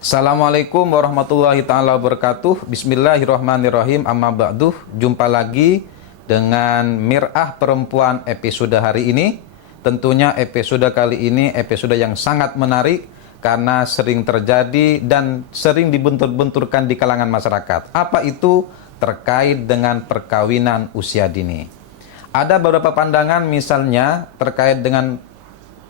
Assalamualaikum warahmatullahi ta'ala wabarakatuh. Bismillahirrahmanirrahim. Amma ba'duh. Jumpa lagi dengan Mir'ah Perempuan episode hari ini. Tentunya episode kali ini episode yang sangat menarik karena sering terjadi dan sering dibentur-benturkan di kalangan masyarakat. Apa itu? Terkait dengan perkawinan usia dini. Ada beberapa pandangan misalnya terkait dengan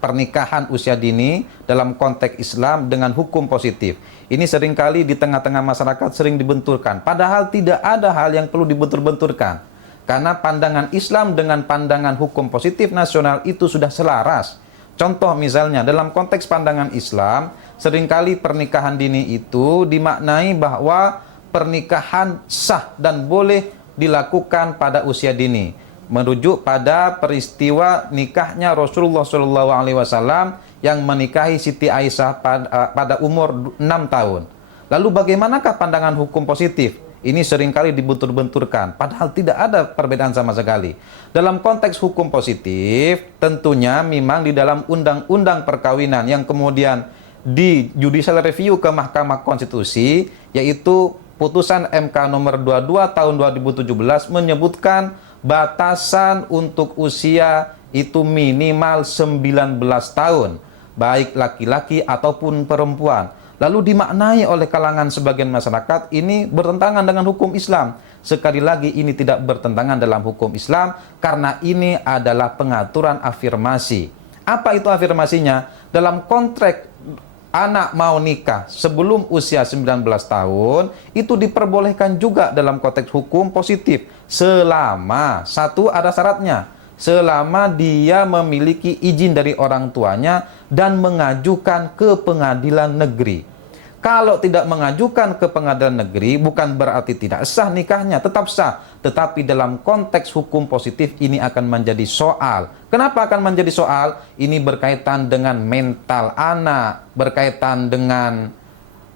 pernikahan usia dini dalam konteks Islam dengan hukum positif. Ini seringkali di tengah-tengah masyarakat sering dibenturkan. Padahal tidak ada hal yang perlu dibentur-benturkan. Karena pandangan Islam dengan pandangan hukum positif nasional itu sudah selaras. Contoh misalnya dalam konteks pandangan Islam, seringkali pernikahan dini itu dimaknai bahwa pernikahan sah dan boleh dilakukan pada usia dini, merujuk pada peristiwa nikahnya Rasulullah SAW yang menikahi Siti Aisyah pada umur 6 tahun. Lalu bagaimanakah pandangan hukum positif? Ini seringkali dibentur-benturkan, padahal tidak ada perbedaan sama sekali. Dalam konteks hukum positif, tentunya memang di dalam undang-undang perkawinan yang kemudian di judicial review ke Mahkamah Konstitusi, yaitu putusan MK nomor 22 tahun 2017 menyebutkan batasan untuk usia itu minimal 19 tahun, baik laki-laki ataupun perempuan. Lalu dimaknai oleh kalangan sebagian masyarakat ini bertentangan dengan hukum Islam. Sekali lagi ini tidak bertentangan dalam hukum Islam karena ini adalah pengaturan afirmasi. Apa itu afirmasinya? Dalam kontrak anak mau nikah sebelum usia 19 tahun, itu diperbolehkan juga dalam konteks hukum positif. Selama, satu ada syaratnya, selama dia memiliki izin dari orang tuanya dan mengajukan ke pengadilan negeri. Kalau tidak mengajukan ke pengadilan negeri, bukan berarti tidak sah nikahnya, tetap sah. Tetapi dalam konteks hukum positif ini akan menjadi soal. Kenapa akan menjadi soal? Ini berkaitan dengan mental anak, berkaitan dengan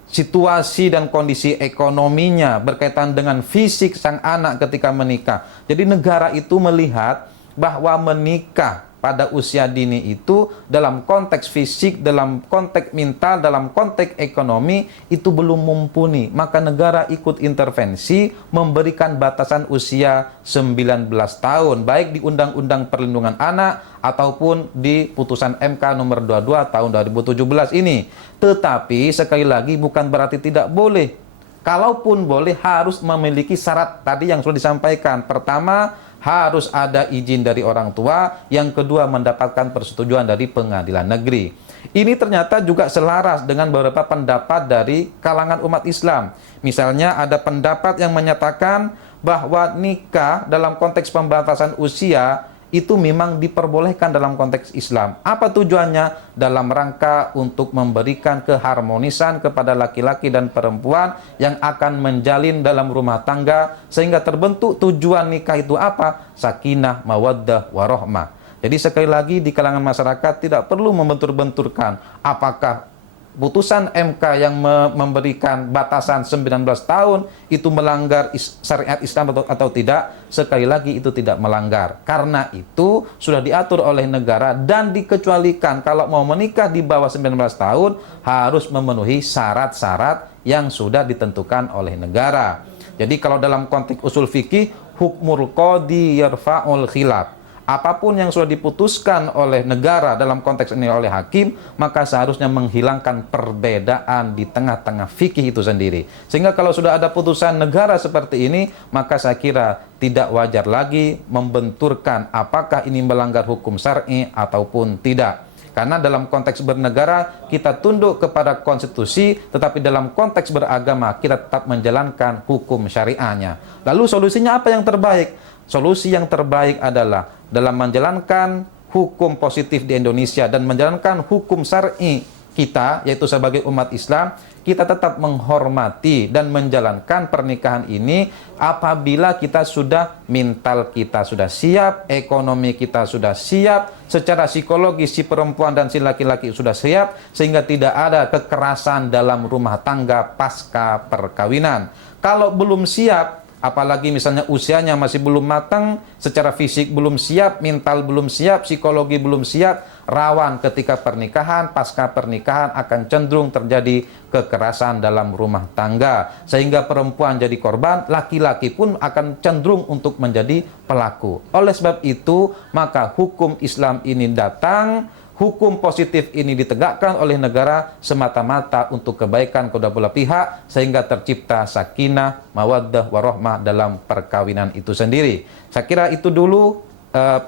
situasi dan kondisi ekonominya, berkaitan dengan fisik sang anak ketika menikah. Jadi negara itu melihat bahwa menikah pada usia dini itu dalam konteks fisik, dalam konteks mental, dalam konteks ekonomi itu belum mumpuni. Maka negara ikut intervensi memberikan batasan usia 19 tahun, baik di Undang-Undang Perlindungan Anak ataupun di putusan MK nomor 22 tahun 2017 ini. Tetapi sekali lagi bukan berarti tidak boleh. Kalaupun boleh harus memiliki syarat tadi yang sudah disampaikan. Pertama, harus ada izin dari orang tua. Yang kedua, mendapatkan persetujuan dari pengadilan negeri. Ini ternyata juga selaras dengan beberapa pendapat dari kalangan umat Islam. Misalnya ada pendapat yang menyatakan bahwa nikah dalam konteks pembatasan usia itu memang diperbolehkan dalam konteks Islam. Apa tujuannya? Dalam rangka untuk memberikan keharmonisan kepada laki-laki dan perempuan yang akan menjalin dalam rumah tangga, sehingga terbentuk tujuan nikah itu apa? Sakinah, mawaddah, warahmah. Jadi sekali lagi di kalangan masyarakat tidak perlu membentur-benturkan apakah putusan MK yang memberikan batasan 19 tahun itu melanggar syariat Islam atau tidak. Sekali lagi itu tidak melanggar. Karena itu sudah diatur oleh negara dan dikecualikan kalau mau menikah di bawah 19 tahun harus memenuhi syarat-syarat yang sudah ditentukan oleh negara. Jadi kalau dalam konteks usul fikih, hukmul qadhi yarfa'ul khilaf. Apapun yang sudah diputuskan oleh negara dalam konteks ini oleh hakim, maka seharusnya menghilangkan perbedaan di tengah-tengah fikih itu sendiri. Sehingga kalau sudah ada putusan negara seperti ini, maka saya kira tidak wajar lagi membenturkan apakah ini melanggar hukum syar'i ataupun tidak. Karena dalam konteks bernegara kita tunduk kepada konstitusi, tetapi dalam konteks beragama kita tetap menjalankan hukum syariahnya. Lalu solusinya apa yang terbaik? Solusi yang terbaik adalah dalam menjalankan hukum positif di Indonesia dan menjalankan hukum syar'i kita, yaitu sebagai umat Islam, kita tetap menghormati dan menjalankan pernikahan ini apabila kita sudah mental kita sudah siap, ekonomi kita sudah siap, secara psikologis si perempuan dan si laki-laki sudah siap, sehingga tidak ada kekerasan dalam rumah tangga pasca perkawinan. Kalau belum siap, apalagi misalnya usianya masih belum matang, secara fisik belum siap, mental belum siap, psikologi belum siap, rawan ketika pernikahan, pasca pernikahan akan cenderung terjadi kekerasan dalam rumah tangga, sehingga perempuan jadi korban, laki-laki pun akan cenderung untuk menjadi pelaku. Oleh sebab itu, maka hukum Islam ini datang, hukum positif ini ditegakkan oleh negara semata-mata untuk kebaikan kedua belah pihak, sehingga tercipta sakinah, mawaddah, warahmah dalam perkawinan itu sendiri. Saya kira itu dulu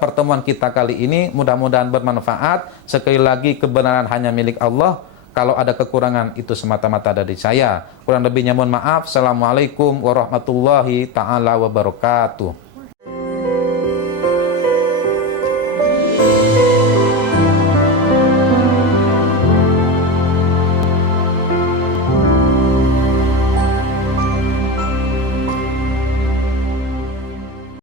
pertemuan kita kali ini, mudah-mudahan bermanfaat. Sekali lagi, kebenaran hanya milik Allah. Kalau ada kekurangan itu semata-mata dari saya. Kurang lebihnya mohon maaf. Assalamualaikum warahmatullahi ta'ala wabarakatuh.